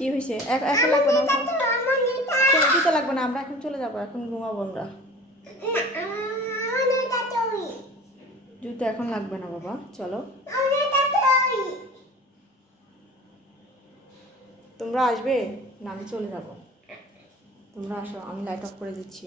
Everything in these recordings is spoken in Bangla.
কি হয়েছে? এখন লাগবে না, জুতো লাগবে না, আমরা এখন চলে যাবো, এখন ঘুমাবো আমরা। জুতো এখন লাগবে না বাবা, চলো। তোমরা আসবে না? আমি চলে যাব, তোমরা আসো, আমি লাইট অফ করে দিচ্ছি।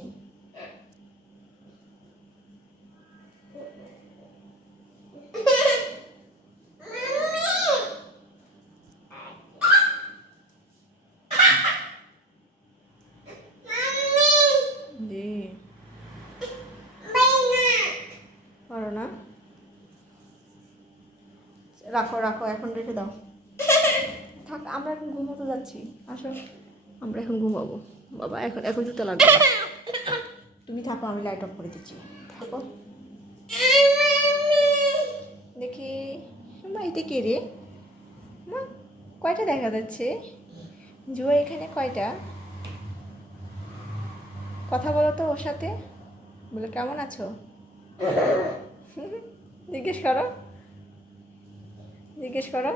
পারো না? রাখো রাখো, এখন রেখে দাও, থাক, আমরা এখন ঘুমোতে যাচ্ছি, আসো আমরা এখন ঘুমাবো বাবা। এখন জুতো লাগবে, তুমি থাকো, আমি লাইট অফ করে দিচ্ছি, থাকো। দেখি বাড়িতে কে রে? কয়টা দেখা যাচ্ছে? জুয়া এখানে কয়টা? কথা বলো তো ওর সাথে, বলে কেমন আছো জিজ্ঞেস করো, জিজ্ঞেস করো।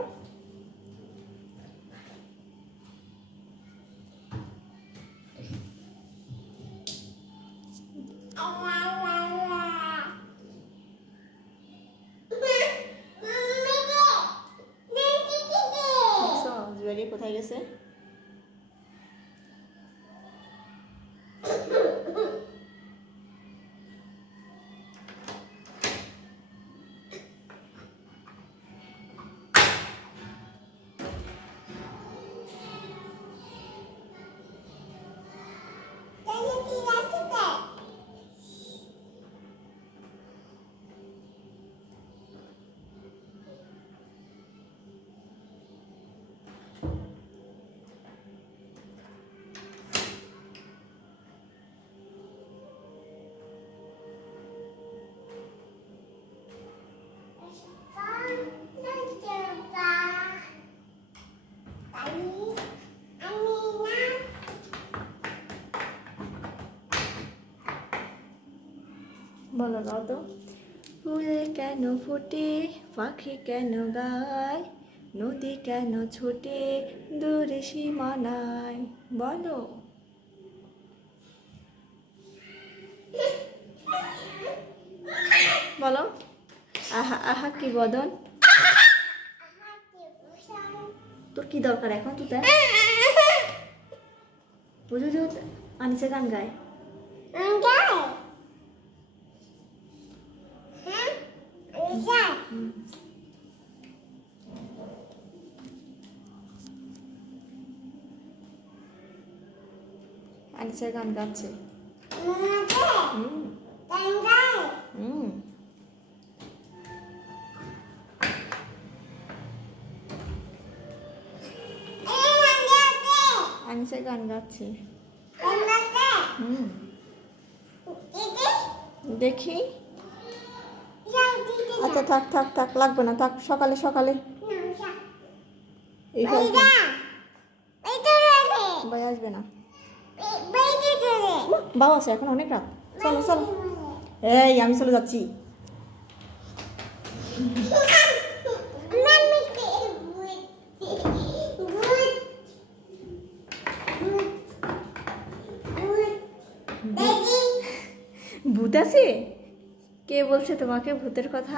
জুয়েলি কোথায় গেছে? বলো দাও তো। ফুল কেন ফোটে, পাখি কেন গায়, নদী কেন ছোটে দূরে সীমানায়, বলো। বলো। আহা আহা কি বদন, তোর কি দরকার এখন? তুই তাই বুঝো যে আনিসে গান গায়, আনিসের গান গাচ্ছে। আনিসের গান গাচ্ছে। দেখি। আচ্ছা থাক থাক থাক, লাগবে না, থাক, সকালে সকালে ভাই আসবে না, বাবা আছে এখন অনেক রাত, চলো চলো। এই আমি চলে যাচ্ছি। ভূত আছে? কে বলছে তোমাকে ভূতের কথা?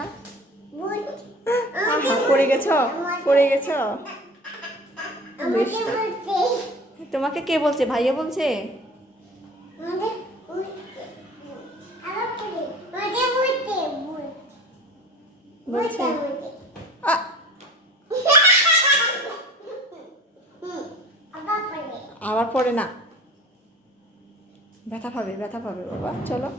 পড়ে গেছো, পড়ে গেছো? তোমাকে কে বলছে? ভাইয়া বলছে? বলছে আবার পড়ে না, ব্যথা পাবে, ব্যথা পাবে বাবা, চলো।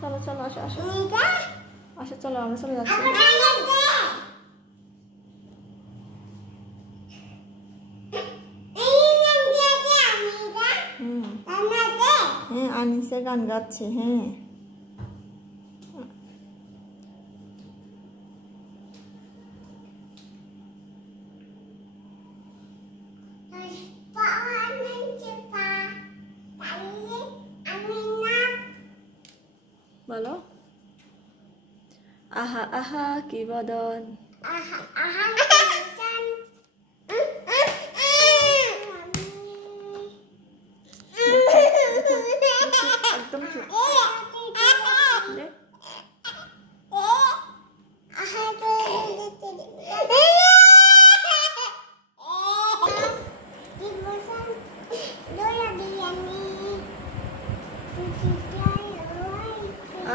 চলো চলো, আসো আসো আসো, চলো আমরা চলে যাচ্ছি। হ্যাঁ আনিসে গান গাচ্ছে, হ্যাঁ। বলো আহা আহা কি বদন, আহা আহা চান একদম চুপ। নে।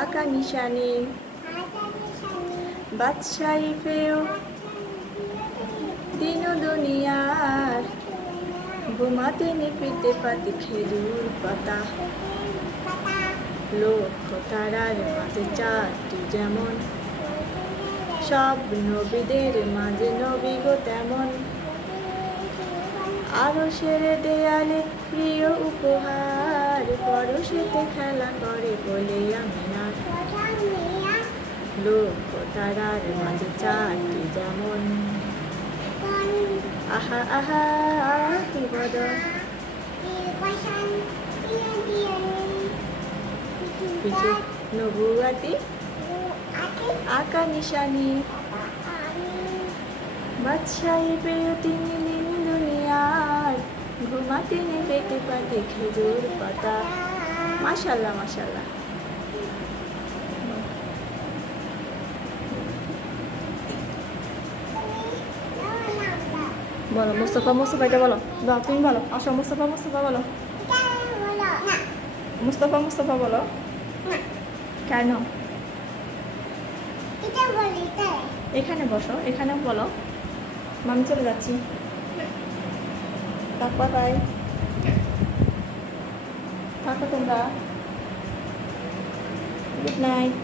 আঁকা নিশানি বাদশাহী পেও দিন দুনিয়ার, ঘুমাতে নিপিতে পাতি খেজুর পাতা, লক্ষ তারার মাঝে চাঁদটি যেমন, সব নবীদের মাঝে নবী গো তেমন, আরো সেরে দেয়ালে প্রিয় উপহার, পরশেতে খেলা করে বলে আমিনার, লক্ষ তারার মাঝে চাঁদটি যেমন, আহা আহা কি বদন, পিছু নবুয়াতি আঁকা নিশানি বাদশাহী পেও তিনি দিন দুনিয়ার, ঘুমাতে নিপেতে পাতে খেজুর পাতা। মাশাআল্লাহ মাশাআল্লাহ। বলো মুস্তফা, মুস্তফা এটা বলো, দাও তুমি বলো, আসো মুস্তফা, মুস্তফা বলো, মুস্তফা, মুস্তফা বলো। কেন? এখানে বসো, এখানে বলো, আমি চলে যাচ্ছি। তারপর বাই, থাকো তোমরা, গুড নাইট।